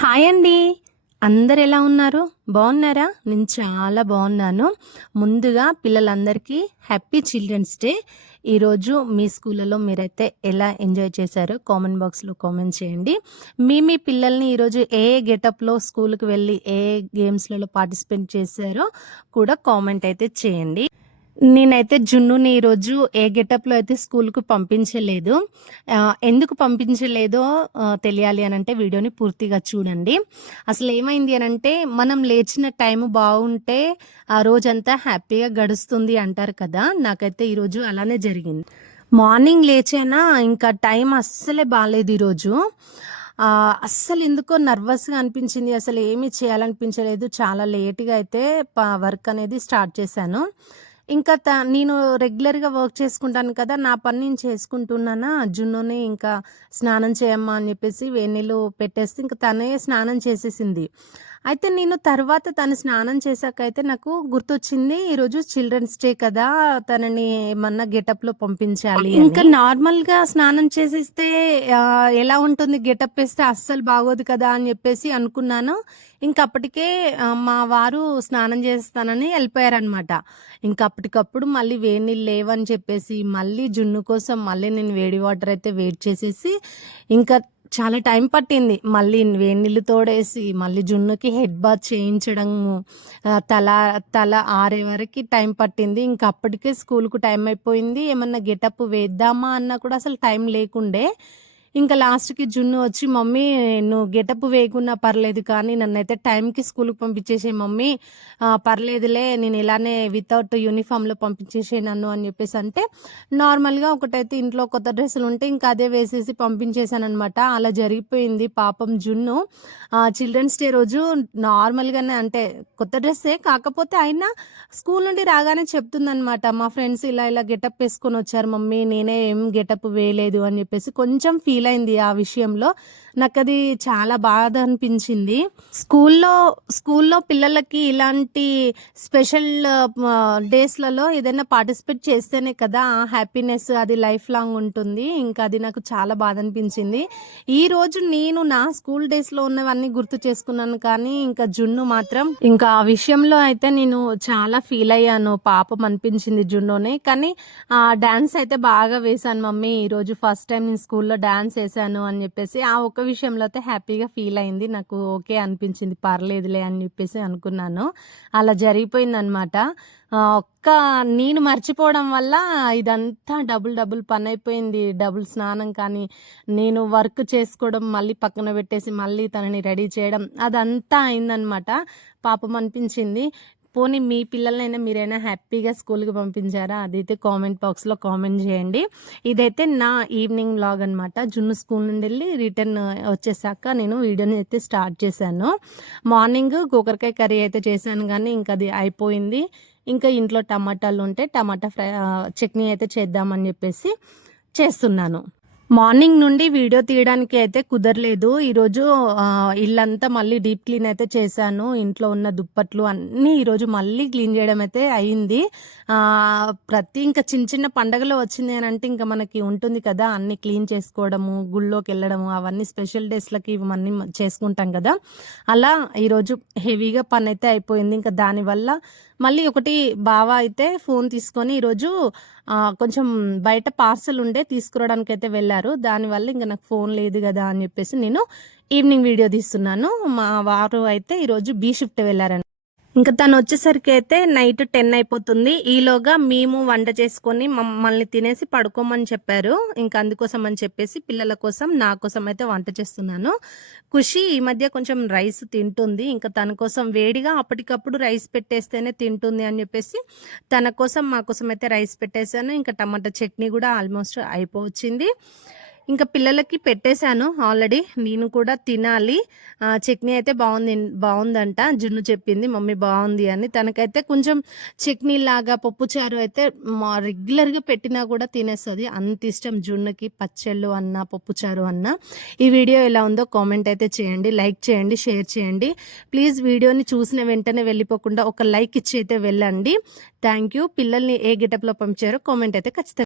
Hi అండి. అందరు ఎలా ఉన్నారు? బాగున్నారా? నేను చాలా బాగున్నాను. ముందుగా పిల్లలందరికీ హ్యాపీ చిల్డ్రన్స్ డే. ఈరోజు మీ స్కూళ్ళలో మీరైతే ఎలా ఎంజాయ్ చేశారో కామెంట్ బాక్స్లో కామెంట్ చేయండి. మీ మీ పిల్లల్ని ఈరోజు ఏ గెటప్లో స్కూల్కి వెళ్ళి ఏ గేమ్స్లలో పార్టిసిపేట్ చేశారో కూడా కామెంట్ అయితే చేయండి. నేనైతే జున్నుని ఈరోజు ఏ గెటప్లో అయితే స్కూల్కు పంపించలేదు. ఎందుకు పంపించలేదో తెలియాలి అని అంటే వీడియోని పూర్తిగా చూడండి. అసలు ఏమైంది అని అంటే మనం లేచిన టైం బాగుంటే ఆ రోజంతా హ్యాపీగా గడుస్తుంది అంటారు కదా. నాకైతే ఈరోజు అలానే జరిగింది. మార్నింగ్ లేచానా ఇంకా టైం అస్సలే బాగాలేదు ఈరోజు. అస్సలు ఎందుకో నర్వస్గా అనిపించింది. అసలు ఏమీ చేయాలనిపించలేదు. చాలా లేట్గా అయితే వర్క్ అనేది స్టార్ట్ చేశాను. ఇంకా త నేను రెగ్యులర్గా వర్క్ చేసుకుంటాను కదా నా పని నేను చేసుకుంటున్నానా? జున్నుని ఇంకా స్నానం చేయమ్మా అని చెప్పేసి వేణీళ్ళు పెట్టేస్తే ఇంకా తనే స్నానం చేసేసింది. అయితే నేను తర్వాత తను స్నానం చేశాక అయితే నాకు గుర్తొచ్చింది ఈరోజు చిల్డ్రన్స్ డే కదా తనని ఏమన్నా గెటప్లో పంపించాలి ఇంకా నార్మల్గా స్నానం చేసేస్తే ఎలా ఉంటుంది గెటప్ వేస్తే అస్సలు బాగోదు కదా అని చెప్పేసి అనుకున్నాను. ఇంకా అప్పటికే మా వారు స్నానం చేస్తానని వెళ్ళిపోయారనమాట ఇంకా అప్పటికప్పుడు మళ్ళీ వేడి నీళ్ళు లేవని చెప్పేసి మళ్ళీ జున్ను కోసం మళ్ళీ నేను వేడి వాటర్ అయితే వెయిట్ చేసేసి ఇంకా చాలా టైం పట్టింది. మళ్ళీ వేడి నీళ్ళు తోడేసి మళ్ళీ జున్నుకి హెడ్ బాత్ చేయించడము తల తల ఆరే వరకు టైం పట్టింది. ఇంకా అప్పటికే స్కూల్కు టైం అయిపోయింది. ఏమన్నా గెటప్ వేద్దామా అన్నా కూడా అసలు టైం లేకుండే. ఇంకా లాస్ట్కి జున్ను వచ్చి మమ్మీ నువ్వు గెటప్ వేయకున్నా పర్లేదు కానీ నన్నైతే టైంకి స్కూల్కి పంపించేసే మమ్మీ. పర్లేదులే నేను ఇలానే వితౌట్ యూనిఫామ్లో పంపించేసే నన్ను అని చెప్పేసి అంటే నార్మల్గా ఒకటైతే ఇంట్లో కొత్త డ్రెస్సులు ఉంటే ఇంకా అదే వేసేసి పంపించేశాను అనమాట అలా జరిగిపోయింది పాపం జున్ను. చిల్డ్రన్స్ డే రోజు నార్మల్గానే అంటే కొత్త డ్రెస్సే కాకపోతే అయినా స్కూల్ నుండి రాగానే చెప్తుందనమాట మా ఫ్రెండ్స్ ఇలా ఇలా గెటప్ వేసుకొని వచ్చారు మమ్మీ నేనే ఏం గెటప్ వేయలేదు అని చెప్పేసి కొంచెం ఫీల్ ఫీల్ అయింది ఆ విషయంలో. నాకు అది చాలా బాధ అనిపించింది. స్కూల్లో స్కూల్లో పిల్లలకి ఇలాంటి స్పెషల్ డేస్లలో ఏదైనా పార్టిసిపేట్ చేస్తేనే కదా హ్యాపీనెస్ అది లైఫ్ లాంగ్ ఉంటుంది. ఇంకా అది నాకు చాలా బాధ అనిపించింది. ఈ రోజు నేను నా స్కూల్ డేస్లో ఉన్నవన్నీ గుర్తు చేసుకున్నాను కానీ ఇంకా జున్ను మాత్రం. ఇంకా ఆ విషయంలో అయితే నేను చాలా ఫీల్ అయ్యాను. పాపం అనిపించింది జున్నునే. కానీ ఆ డాన్స్ అయితే బాగా వేశాను మమ్మీ. ఈరోజు ఫస్ట్ టైం నేను స్కూల్లో డాన్స్ వేసాను అని చెప్పేసి ఆ ఒక్క విషయంలో అయితే హ్యాపీగా ఫీల్ అయింది. నాకు ఓకే అనిపించింది. పర్లేదులే అని చెప్పేసి అనుకున్నాను. అలా జరిగిపోయింది అనమాట ఒక్క నేను మర్చిపోవడం వల్ల ఇదంతా డబుల్ డబుల్ పని అయిపోయింది. డబుల్ స్నానం కానీ నేను వర్క్ చేసుకోవడం మళ్ళీ పక్కన పెట్టేసి మళ్ళీ తనని రెడీ చేయడం అదంతా అయిందనమాట పాపం అనిపించింది. పోనీ మీ పిల్లలైనా మీరైనా హ్యాపీగా స్కూల్కి పంపించారా? అదైతే కామెంట్ బాక్స్లో కామెంట్ చేయండి. ఇదైతే నా ఈవినింగ్ బ్లాగ్ అనమాట జున్ను స్కూల్ నుండి వెళ్ళి రిటర్న్ వచ్చేసాక నేను వీడియోని అయితే స్టార్ట్ చేశాను. మార్నింగ్ గోకరకాయ కర్రీ అయితే చేశాను కానీ ఇంకా అది అయిపోయింది. ఇంకా ఇంట్లో టమాటాలు ఉంటే టమాటా ఫ్రై చట్నీ అయితే చేద్దామని చెప్పేసి చేస్తున్నాను. మార్నింగ్ నుండి వీడియో తీయడానికి అయితే కుదరలేదు. ఈరోజు ఇల్లంతా మళ్ళీ డీప్ క్లీన్ అయితే చేశాను. ఇంట్లో ఉన్న దుప్పట్లు అన్నీ ఈరోజు మళ్ళీ క్లీన్ చేయడం అయితే అయింది. ప్రతి ఇంకా చిన్న చిన్న పండగలు వచ్చింది అని అంటే ఇంకా మనకి ఉంటుంది కదా అన్ని క్లీన్ చేసుకోవడము గుళ్ళోకి వెళ్ళడము అవన్నీ స్పెషల్ డేస్లకి ఇవన్నీ చేసుకుంటాం కదా. అలా ఈరోజు హెవీగా పని అయితే అయిపోయింది. ఇంకా దానివల్ల మళ్ళీ ఒకటి బావ అయితే ఫోన్ తీసుకొని ఈరోజు కొంచెం బయట పార్సల్ ఉండే తీసుకురావడానికి అయితే వెళ్ళారు దానివల్ల ఇంకా నాకు ఫోన్ లేదు కదా అని చెప్పేసి నేను ఈవినింగ్ వీడియో తీస్తున్నాను. మా వారు అయితే ఈరోజు బీ షిఫ్ట్ వెళ్ళారని ఇంకా తను వచ్చేసరికి అయితే నైట్ టెన్ అయిపోతుంది. ఈలోగా మేము వంట చేసుకొని మమ్మల్ని తినేసి పడుకోమని చెప్పారు. ఇంకా అందుకోసం అని చెప్పేసి పిల్లల కోసం నా కోసం అయితే వంట చేస్తున్నాను. ఖుషి ఈ మధ్య కొంచెం రైస్ తింటుంది. ఇంకా తన కోసం వేడిగా అప్పటికప్పుడు రైస్ పెట్టేస్తేనే తింటుంది అని చెప్పేసి తన కోసం మా కోసం అయితే రైస్ పెట్టేశాను. ఇంకా టమాటా చట్నీ కూడా ఆల్మోస్ట్ అయిపోవచ్చింది. ఇంకా పిల్లలకి పెట్టేశాను ఆల్రెడీ. నేను కూడా తినాలి. చట్నీ అయితే బాగుంది బాగుందంట. జున్ను చెప్పింది మమ్మీ బాగుంది అని. తనకైతే కొంచెం చట్నీ లాగా పప్పుచారు అయితే మా రెగ్యులర్గా పెట్టినా కూడా తినేస్తుంది. అంత ఇష్టం జున్నుకి పచ్చళ్ళు అన్న పప్పుచారు అన్న. ఈ వీడియో ఎలా ఉందో కామెంట్ అయితే చేయండి లైక్ చేయండి షేర్ చేయండి. ప్లీజ్ వీడియోని చూసిన వెంటనే వెళ్ళిపోకుండా ఒక లైక్ ఇచ్చి అయితే వెళ్ళండి. Thank you. పిల్లల్ని ఏ గెటప్లో పంపించారో కామెంట్ అయితే ఖచ్చితంగా